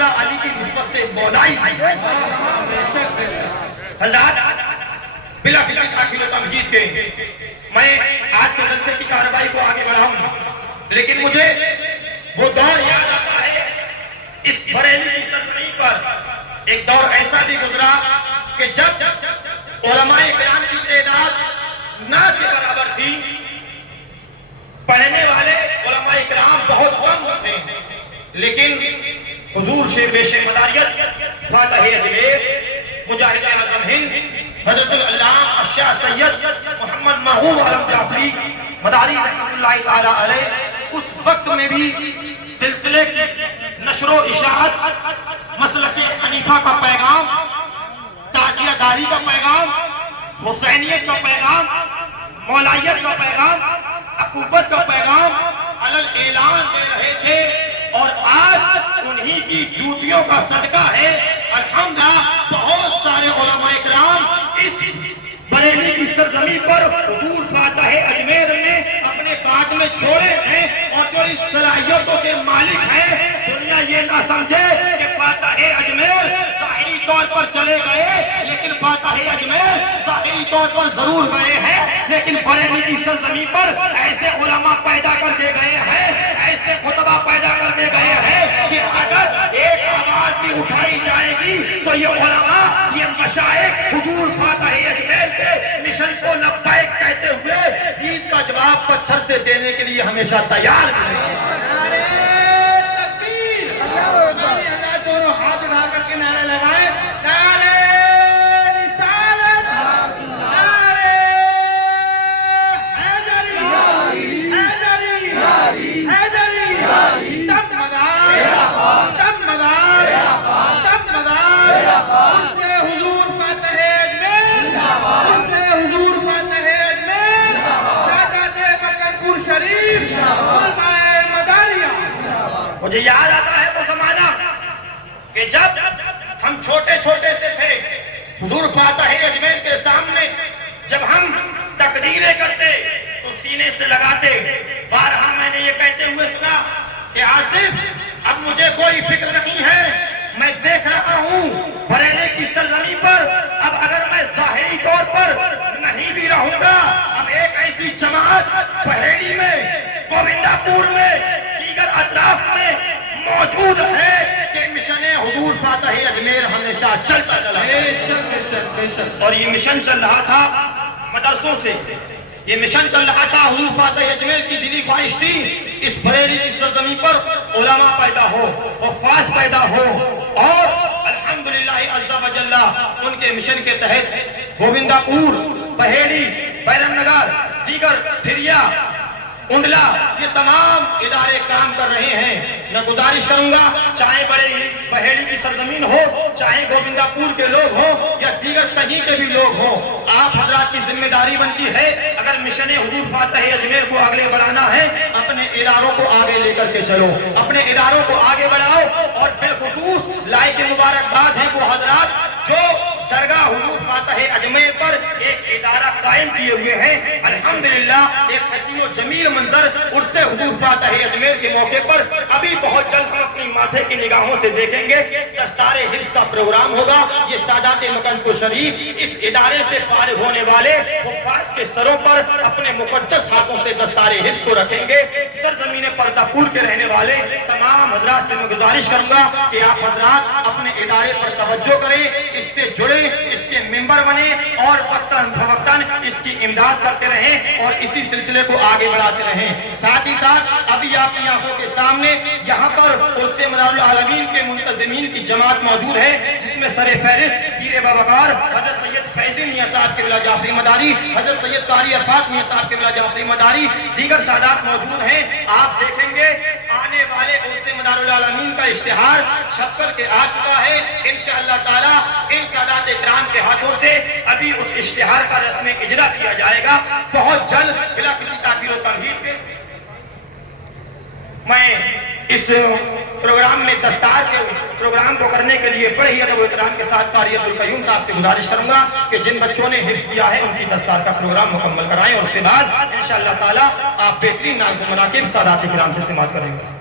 مولا علی کی نسبت سے مولائی حضرات بلا کسی تاخیر و تمہید کے میں آج کے جلسے کی کارروائی کو آگے بڑھاؤں، لیکن مجھے وہ دور یاد آتا ہے اس بریلی کی سرزمین پر ایک دور ایسا بھی گزرا کہ جب علماء کرام کی تعداد نہ کے برابر تھی، پڑھنے والے علماء کرام بہت کم تھے، لیکن حضور شیخ مداریت فاتح اجمیر مجاہد اعظم ہند حضرت العلامہ الشیخ سید محمد محبوب عالم جعفری مداری رحمۃ اللہ تعالی علیہ اس وقت میں بھی سلسلے کی نشر و اشاعت، مسلک حنیفہ کا پیغام، تعزیہ داری کا پیغام، حسینیت کا پیغام، مولائیت کا پیغام، اخوت کا پیغام علل اعلان دے رہے تھے، اور آج انہی کی جوتیوں کا صدقہ ہے الحمدللہ بہت سارے علماء کرام اس بریلی کی سرزمین پر حضور فاتح اجمیر نے اپنے بعد میں چھوڑے ہیں، اور جو اس صلاحیتوں کے مالک ہیں دنیا یہ نہ سمجھے کہ فاتح اجمیر ظاہری طور پر چلے گئے، لیکن فاتح اجمیر ظاہری طور پر ضرور گئے ہیں، لیکن بریلی کی سرزمین پر ایسے علماء پیدا کر دے گئے ہیں، ایسے خطبہ پیدا کر دے گئے ہیں کہ اگر ایک آواز بھی اٹھائی جائے گی تو یہ علماء، یہ مشائخ حضور فاتح اجمیر کے مشن کو لبیک کہتے ہوئے عید کا جواب پتھر سے دینے کے لیے ہمیشہ تیار ہیں۔ نعرہ تکبیر! حضرات دونوں ہاتھ اٹھا کر کے نعرہ لگائے، نعرہ رسالت، نعرہ حیدری، حیدری، حیدری، تب مدار، تب مدار، تب مدار، اس سے حضور فاتح اجمیر، اس سے حضور فاتح اجمیر، سادات مکن پور شریف، علماء مداریہ۔ مجھے یاد آتا ہے وہ زمانہ کہ جب ہم چھوٹے چھوٹے سے تھے، حضور فاتح اجمیر کے سامنے جب ہم تقریریں کرتے تو سینے سے لگاتے۔ بارہا میں نے یہ کہتے ہوئے سنا کہ آصف اب مجھے کوئی فکر نہیں ہے، میں دیکھ رہا ہوں بریلی کی سرزمین پر اب اگر میں ظاہری طور پر نہیں بھی رہوں گا، اب ایک ایسی جماعت بحیری میں، گووندہ پور میں، دیگر اطراف میں موجود ہے کہ مشن حضور فاتح اجمیر ہمیشہ چلتا چلا ہے، اور یہ مشن چل رہا تھا مدرسوں سے، یہ مشن چل رہا تھا حضور فاتح اجمیر کی دلی خواہش تھی اس بریلی کی سرزمین پر علماء پیدا ہو، حفاظ پیدا ہو، اور الحمدللہ عز و جل ان کے مشن کے تحت گووندہ پور، بحیری، بیرم نگر، دیگر دھریا، انڈلا، یہ تمام ادارے کام کر رہے ہیں۔ میں گزارش کروں گا چاہے بحیری کی سرزمین ہو، چاہے گووندہ پور کے لوگ ہو یا دیگر کہیں کے بھی لوگ ہوں، آپ حضرات کی ذمہ داری بنتی ہے اگر مشن حضور فاتح اجمیر کو آگے بڑھانا ہے اپنے اداروں کو آگے لے کر کے چلو، اپنے اداروں کو آگے بڑھاؤ، اور بالخصوص لائق مبارکباد ہے وہ حضرات جو درگاہ حضور فاتح اجمیر پر ایک ادارہ قائم کیے ہوئے ہیں۔ الحمدللہ ایک حسین و جمیل منظر عرس حضور فاتح اجمیر کے موقع پر ابھی بہت جلد ہم اپنی ماتھے کی نگاہوں سے دیکھیں گے، دستار حفظ کا پروگرام ہوگا۔ یہ سادات مکن پور شریف اس ادارے سے فارغ ہونے والے حفاظ کے سروں پر اپنے مقدس ہاتھوں سے دستار حفظ کو رکھیں گے۔ سرزمین پردہ پور کے رہنے والے تمام حضرات سے میں گزارش کروں گا کہ آپ حضرات اپنے ادارے پر توجہ کریں، اس سے جڑیں، اس کے ممبر بنے، اور وقتاً فوقتاً اس کی امداد کرتے رہیں اور اسی سلسلے کو آگے بڑھاتے رہیں۔ ساتھ ہی ساتھ ابھی آپ کی آنکھوں کے سامنے یہاں پر عرس مدار العالمین کے منتظمین کی جماعت موجود ہے، جس میں سر فہرست پیر باباکار حضرت سید فیض میاں صاحب قبلہ جعفری مداری، حضرت سید قاری عرفات میاں صاحب قبلہ جعفری مداری، دیگر سادات موجود ہیں۔ آپ دیکھیں گے آنے والے عرس مدار العالمین کا اشتہار چھپ کر کے آ چکا ہے، انشاءاللہ تعالی ان سادات اکرام کے ہاتھوں سے ابھی اس اشتہار کا رسم اجرا کیا جائے گا بہت جلد بلا کسی تاخیر و تمہید کے۔ میں اس پروگرام میں دستار کے پروگرام کو کرنے کے لیے بڑے ہی ادب و احترام کے ساتھ قاری عبدالقیوم صاحب سے گزارش کروں گا کہ جن بچوں نے حفظ کیا ہے ان کی دستار کا پروگرام مکمل کرائیں، اور اس کے بعد انشاءاللہ تعالی آپ بہترین نام کو مناقب سادات اکرام سے سماعت کریں گے۔